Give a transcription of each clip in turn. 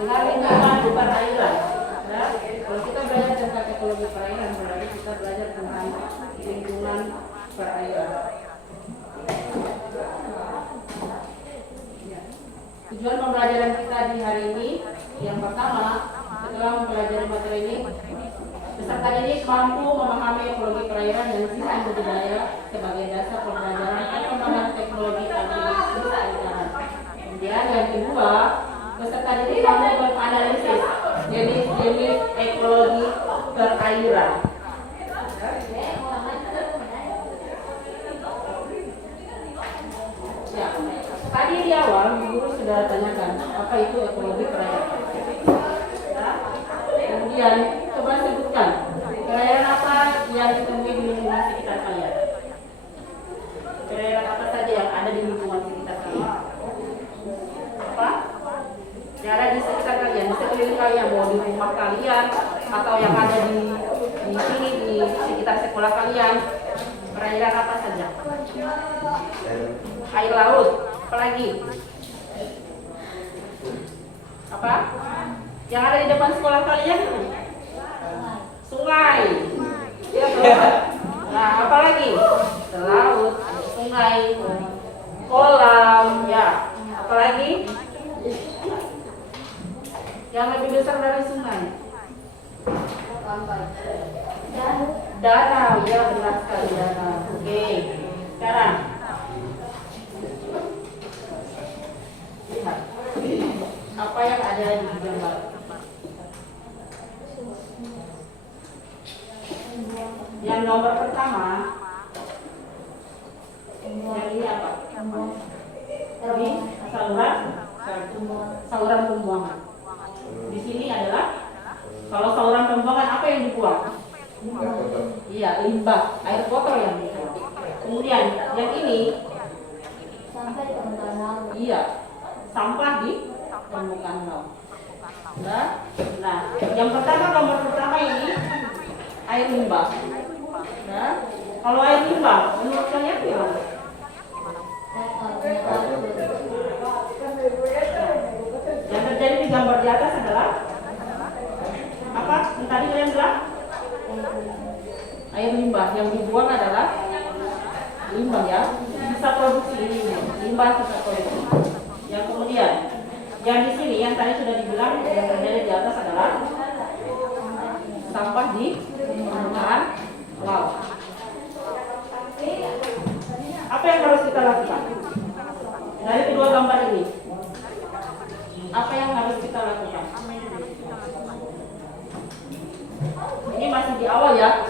dengan lingkungan di perairan. Ya, kalau kita belajar tentang ekologi perairan, berarti kita belajar tentang lingkungan perairan. Ya. Tujuan pembelajaran kita di hari ini, yang pertama, setelah mempelajari materi ini, peserta didik mampu memahami ekologi perairan dan sistem budidaya sebagai dasar pembelajaran perkembangan teknologi agribisnis perairan. Kemudian yang kedua, peserta didik mampu menganalisis jenis-jenis ekologi perairan. Ya, tadi di awal guru sudah tanyakan apa itu ekologi perairan. Ya. Kemudian coba sebutkan perairan apa yang ditemui di lingkungan sekitar kalian. Perairan apa saja yang ada di lingkungan sekitar kalian? Apa? Yang ada di sekitar kalian, di sekeliling kalian, mau di rumah kalian atau yang ada di sini di sekitar sekolah kalian. Perairan apa saja? Air laut. Apalagi? Apa? Yang ada di depan sekolah kalian? Sungai. Ya, nah, apalagi? Laut, sungai, kolam, ya. Apalagi? Yang lebih besar dari sungai? Danau, ya benar sekali danau. Oke, sekarang lihat apa yang ada di gambar. Yang nomor pertama, yang ini apa? Ini saluran pembuangan. Di sini adalah kalau saluran pembuangan apa yang dibuang? Iya, limbah, air kotor yang dibuang. Kemudian yang ini sampai ke danau. Iya, sampah di permukaan laut. Nah, yang pertama nomor pertama ini air limbah. Nah, kalau air limbah menurut kalian gimana? Yang terjadi di gambar di atas adalah apa? Yang tadi kalian bilang air limbah yang dibuang adalah limbah, ya, bisa produksi limbah bisa produksi. Yang kemudian yang di sini yang tadi sudah dibilang yang terjadi di atas adalah sampah di permukaan laut. Apa yang harus kita lakukan dari kedua gambar ini? Apa yang harus kita lakukan? Ini masih di awal, ya,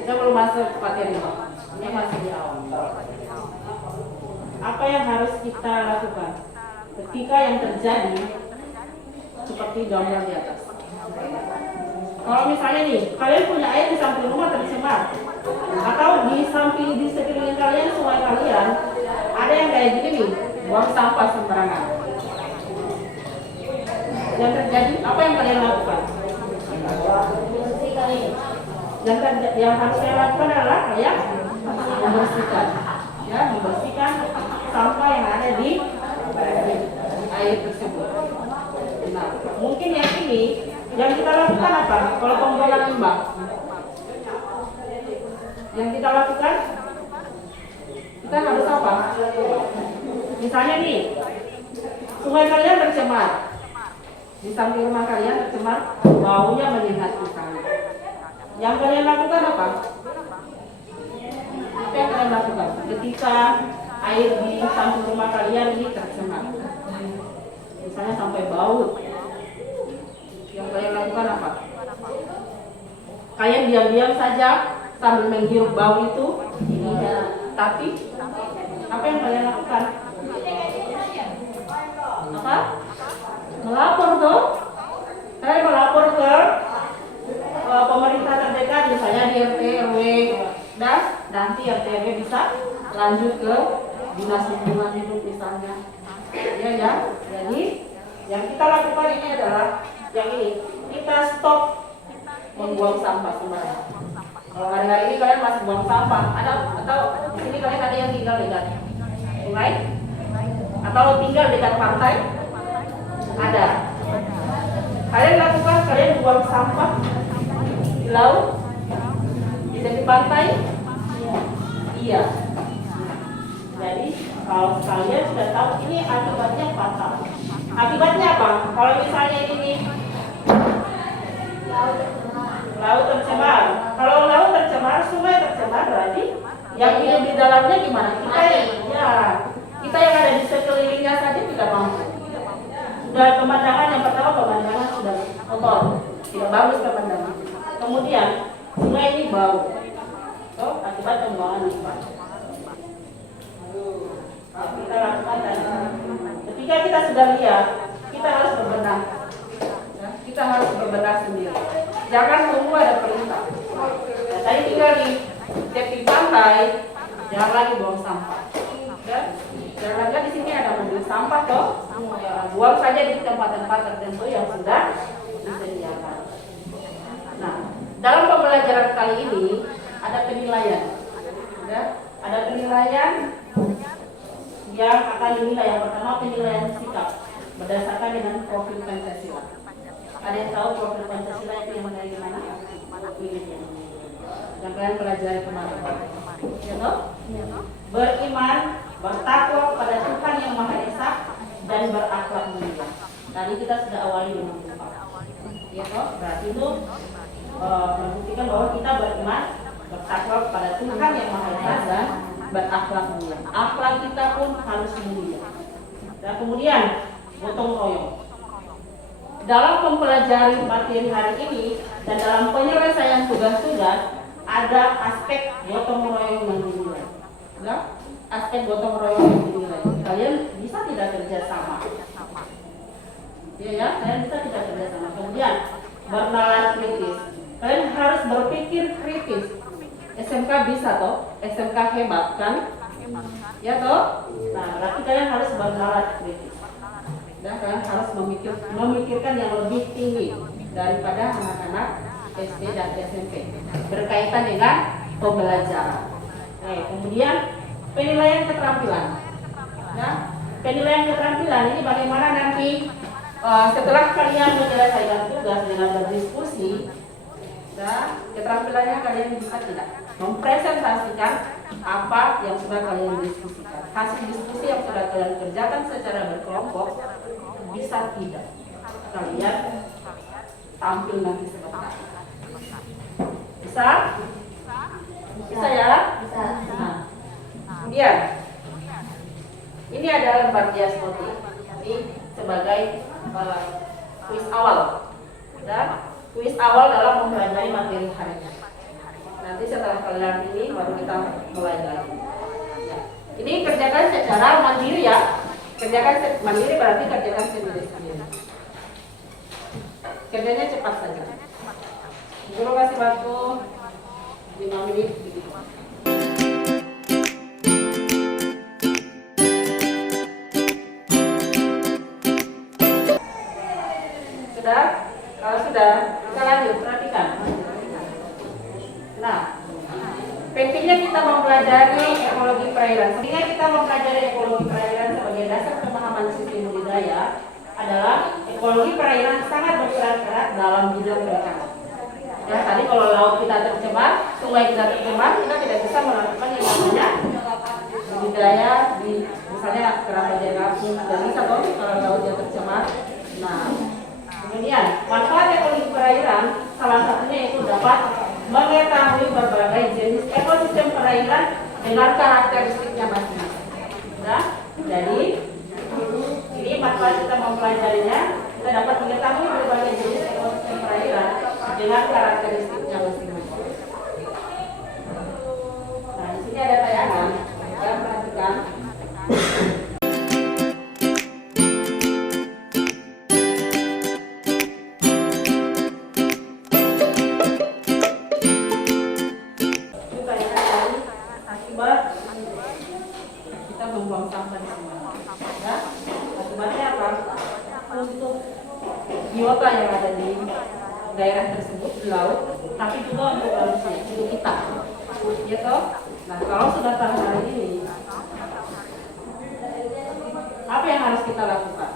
kita belum masuk materi. Ini masih di awal. Apa yang harus kita lakukan ketika yang terjadi seperti gambar di atas? Kalau misalnya nih, kalian punya air di samping rumah tercemar, atau di samping di sekeliling kalian, sungai kalian, ada yang kayak gini nih, buang sampah sembarangan. Yang terjadi, apa yang kalian lakukan? Yang harus saya lakukan adalah kayak membersihkan, ya, membersihkan sampah yang ada di air tersebut. Nah, mungkin yang ini yang kita lakukan apa? Kalau pembuangan limbah, yang kita lakukan, kita harus apa? Misalnya nih, sungai kalian tercemar, di samping rumah kalian tercemar, baunya menyengat di sana. Yang kalian lakukan apa? Apa yang kalian lakukan ketika air di samping rumah kalian ini tercemar? Misalnya sampai bau. Yang kalian lakukan apa? Kalian diam-diam saja sambil menghirup bau itu? Tapi apa yang kalian lakukan? Apa? Melapor tuh. Kalian melapor ke pemerintah terdekat, misalnya di RT RW, dan nanti RT RW bisa lanjut ke dinas lingkungan hidup misalnya. Ya, ya. Jadi yang kita lakukan ini adalah yang ini, kita stop membuang sampah sembarangan. Kalau hari-hari ini kalian masih buang sampah, ada atau di sini kalian ada yang tinggal dekat sungai atau tinggal dekat pantai? Ada. Kalian lakukan, kalian buang sampah di laut, di tepi pantai? Iya. Jadi kalau kalian sudah tahu ini akibatnya fatal. Akibatnya apa? Kalau misalnya ini laut tercemar. Kalau laut tercemar, sungai tercemar, berarti yang hidup di dalamnya gimana? Kita yang ada di sekelilingnya saja tidak mampu. Sudah pemandangan yang pertama, pemandangan sudah kotor, tidak bagus pemandangan. Kemudian sungai ini bau. Akibat pembuangan limbah. Kita lakukan dan ketika kita sudah lihat, kita harus berbenah. Kita harus berbenah sendiri. Jangan tunggu ada perintah. Tadi tinggal di tepi pantai, jangan lagi buang sampah. Jangan di sini ada mobil sampah toh, buang saja di tempat-tempat tertentu yang sudah disediakan. Nah, dalam pembelajaran kali ini ada penilaian. Ada penilaian yang akan dinilai. Yang pertama penilaian sikap berdasarkan dengan profil Pancasila. Ada yang tahu profil Pancasila itu yang dari mana? Yang kalian pelajari kemarin. Ya toh? Beriman, bertakwa kepada Tuhan yang Maha Esa dan berakhlak mulia. Tadi kita sudah awali dengan itu. Ya toh? Berarti itu membuktikan bahwa kita beriman, bertakwa kepada Tuhan yang Maha Esa dan berakhlak mulia. Akhlak kita pun harus mulia. Dan kemudian gotong royong. Dalam mempelajari materi hari ini dan dalam penyelesaian tugas-tugas ada aspek gotong royong yang dinilai. Aspek gotong royong yang dinilai. Kalian bisa tidak kerja sama? Ya, kalian bisa tidak kerja sama. Kemudian bernalar kritis. Kalian harus berpikir kritis. SMK bisa toh, SMK hebat kan? Ya toh? Nah, berarti kalian harus bernalar kritis. Dan kalian harus memikirkan yang lebih tinggi daripada anak-anak SD dan SMP berkaitan dengan pembelajaran. Kemudian penilaian keterampilan. Nah, penilaian keterampilan ini bagaimana nanti setelah kalian menyelesaikan tugas dengan berdiskusi, keterampilannya kalian bisa tidak mempresentasikan apa yang sudah kalian diskusikan. Hasil diskusi yang sudah kalian kerjakan secara berkelompok bisa tidak kalian tampil nanti seperti apa? Bisa? Bisa ya? Bisa. Nah, kemudian ini adalah lembar diaspotik. Ini sebagai kuis awal. Dan kuis awal dalam mempelajari materi hari ini. Nanti setelah kalian ini baru kita mulai lagi. Ya. Ini kerjakan secara mandiri ya. Kerjakan mandiri berarti kerjakan sendiri-sendiri. Kerjanya cepat saja. Guru kasih waktu 5 menit begitu. Sudah? Kalau sudah, kita lanjut, perhatikan. Nah, pentingnya kita mempelajari ekologi perairan. Pentingnya kita mempelajari ekologi perairan sebagai dasar pemahaman sistem budidaya adalah ekologi perairan sangat berperan erat dalam bidang perikanan. Ya, tadi kalau laut kita tercemar, sungai kita tercemar, kita tidak bisa melakukan yang namanya budidaya di misalnya keramba jerapung dan bisa toh kalau lautnya tercemar. Nah, kemudian manfaat ekologi perairan salah satunya itu dapat mengetahui berbagai jenis ekosistem perairan dengan karakteristiknya masing-masing. Nah, jadi ini manfaat kita mempelajarinya, kita dapat mengetahui berbagai jenis ekosistem perairan dengan karakteristiknya masing-masing. Nah, di sini ada tayangan, kalian perhatikan. Kita membuang sampah di sini. Ya, akibatnya apa? Untuk biota yang ada di daerah tersebut di laut, tapi juga untuk manusia, untuk kita. Ya toh? Nah, kalau sudah tahu hal ini, apa yang harus kita lakukan?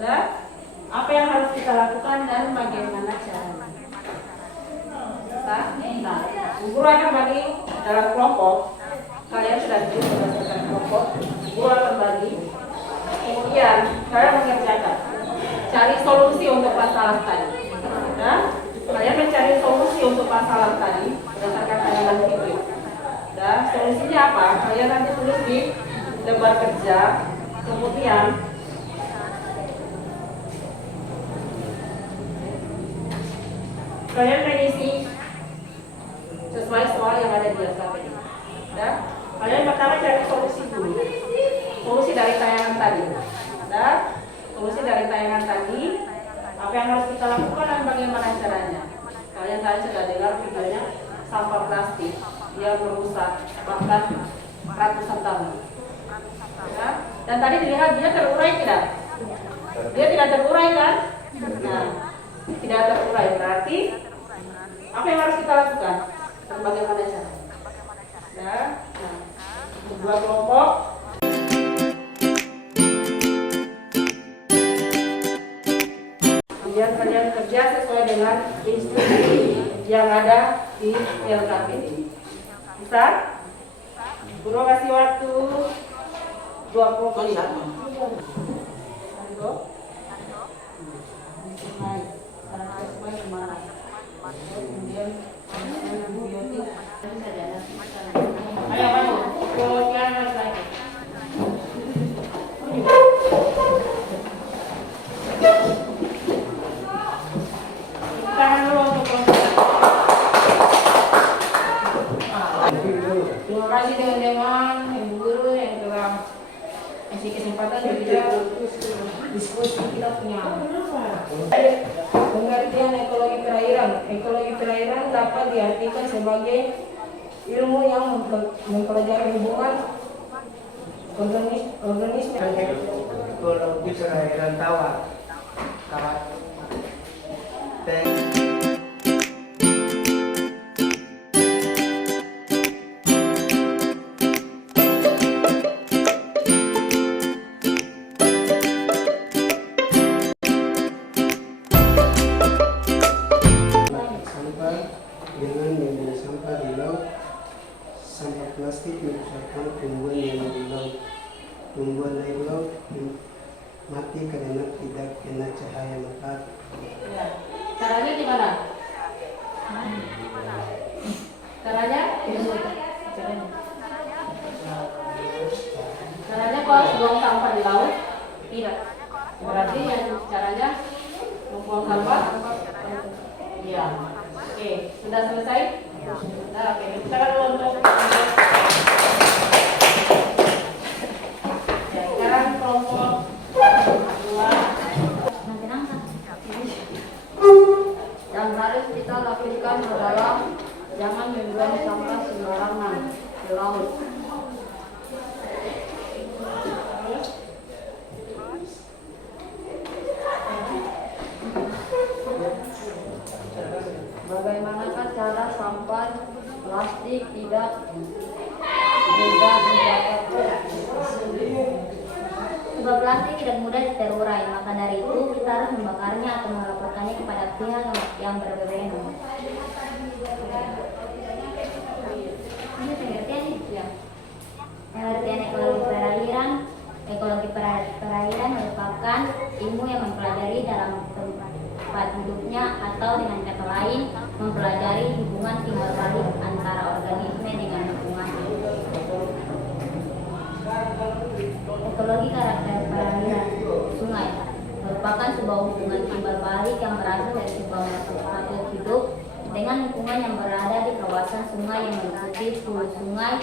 Ya? Apa yang harus kita lakukan dan bagaimana caranya? Nah, guru akan bagi dalam kelompok. Kalian sudah ditulis berdasarkan kelompok. Guru akan bagi. Kemudian kalian mengerjakan. Cari solusi untuk masalah tadi. Nah, kalian mencari solusi untuk masalah tadi berdasarkan tayangan video. Dan solusinya apa? Kalian nanti tulis di lembar kerja. Kemudian kalian mengisi sesuai soal yang ada di SKP ini. Ya, kalian pertama cari solusi dulu. Solusi dari tayangan tadi. Ya, solusi dari tayangan tadi. Apa yang harus kita lakukan dan bagaimana caranya? Kalian tadi sudah dengar videonya sampah plastik yang merusak bahkan ratusan tahun. Ya, dan tadi dilihat dia terurai tidak? Dia tidak terurai kan? Nah, tidak terurai berarti apa yang harus kita lakukan dan bagaimana cara? Ya, nah, dua kelompok. Kemudian kalian kerja sesuai dengan instruksi yang ada di LKP ini. Bisa? Guru kasih waktu 20 menit. Ayo. Kemudian ayo, kemudian lagi. Tangan dulu untuk terima kasih teman-teman, ibu guru yang telah kasih kesempatan kita diskusi kita punya. Pengertian ekologi perairan. Ekologi perairan dapat diartikan sebagai ilmu yang mempelajari hubungan organisme. Ekologi perairan tawar. Dengan membuang sampah di laut, sampah plastik merusakkan tumbuhan yang ada di laut. Tumbuhan air laut mati karena tidak kena cahaya matahari. Ya. Caranya gimana? Caranya? Caranya kok harus buang sampah di laut? Tidak. Berarti yang caranya membuang sampah? Iya. Oke, sudah selesai? Sudah, oke. Kita kan untuk ya, sekarang kelompok dua. Yang harus kita lakukan adalah jangan membuang sampah sembarangan di laut. Bagaimanakah cara sampah plastik tidak mudah didapatkan? Sebab plastik tidak mudah terurai, maka dari itu kita harus membakarnya atau melaporkannya kepada pihak yang berwenang. Ini pengertian ya. Pengertian ekologi perairan. Ekologi perairan merupakan ilmu yang mempelajari dalam tempat hidupnya atau dengan kata lain mempelajari hubungan timbal balik antara organisme dengan lingkungan. Ekologi karakter perairan sungai merupakan sebuah hubungan timbal balik yang berasal dari sebuah makhluk hidup dengan lingkungan yang berada di kawasan sungai yang meliputi hulu sungai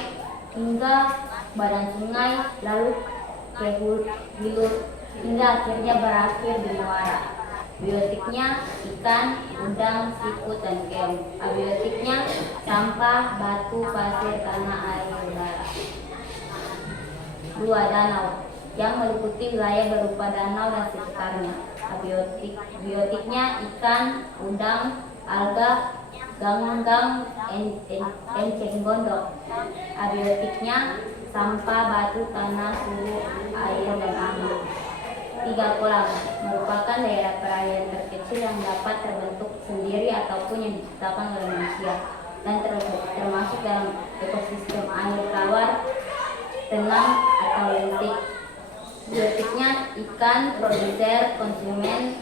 hingga badan sungai, lalu ke hilir hingga akhirnya berakhir di muara. Biotiknya ikan, udang, siput, dan keong. Abiotiknya sampah, batu, pasir, tanah, air, udara. 2. Danau yang meliputi wilayah berupa danau dan sekitarnya. Biotiknya ikan, udang, alga, ganggang, enceng gondok. Abiotiknya sampah, batu, tanah, suhu, air, dan angin. 3. tiga kolam, merupakan daerah perairan terkecil yang dapat terbentuk sendiri ataupun yang diciptakan oleh manusia, dan termasuk dalam ekosistem air tawar, tenang atau lentik. Biotiknya ikan, produser, konsumen,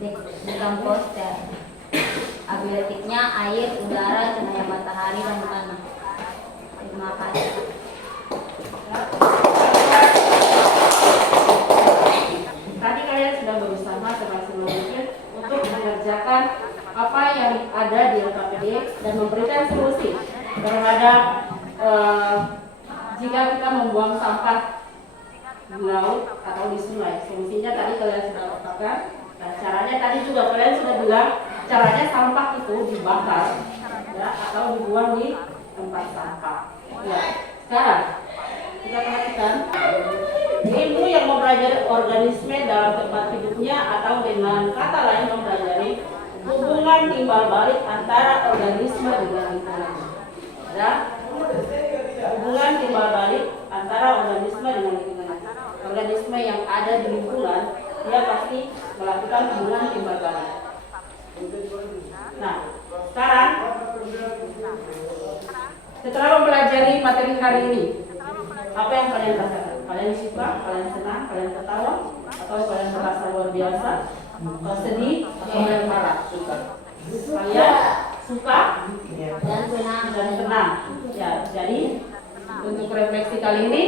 dekomposter. Abiotiknya air, udara, cahaya matahari, dan tanah. Terima kasih. Tadi kalian sudah berusaha semaksimal mungkin untuk mengerjakan apa yang ada di LKPD dan memberikan solusi terhadap jika kita membuang sampah di laut atau di sungai. Solusinya tadi kalian sudah katakan. Nah, caranya tadi juga kalian sudah bilang, caranya sampah itu dibakar ya, atau dibuang di tempat sampah. Ya, sekarang kita perhatikan ilmu yang mempelajari organisme dalam tempat hidupnya, atau dengan kata lain mempelajari hubungan timbal balik antara organisme dengan lingkungan. Ya, hubungan timbal balik antara organisme dengan lingkungan. Organisme yang ada di lingkungan, dia pasti melakukan hubungan timbal balik. Nah, sekarang setelah mempelajari materi hari ini, apa yang kalian rasakan? Kalian suka, kalian senang, kalian ketawa, atau kalian merasa luar biasa, atau sedih, atau kalian marah? Kalian suka dan senang. Ya, jadi untuk refleksi kali ini,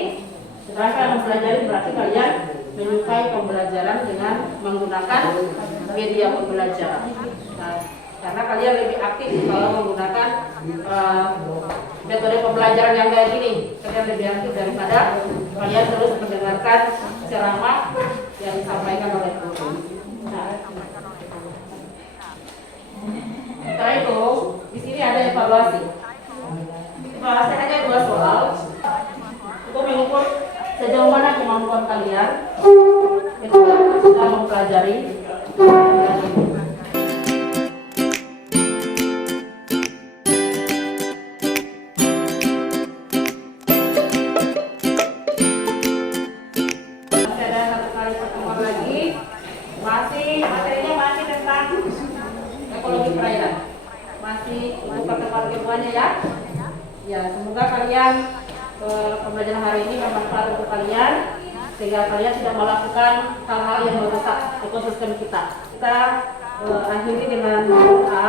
setelah kalian mempelajari, berarti kalian menyukai pembelajaran dengan menggunakan media pembelajaran. Nah, karena kalian lebih aktif kalau menggunakan metode pembelajaran yang kayak gini. Kalian lebih aktif daripada kalian terus mendengarkan ceramah yang disampaikan oleh guru. Nah, setelah itu di sini ada evaluasi. Evaluasi hanya 2 soal untuk mengukur sejauh mana kemampuan kalian ketika sudah mempelajari. Materinya masih tentang ekologi perairan, masih untuk pertemuan keduanya ya. Ya, semoga kalian pembelajaran hari ini bermanfaat untuk kalian, sehingga kalian tidak melakukan hal-hal yang merusak ekosistem kita. Kita akhiri dengan doa.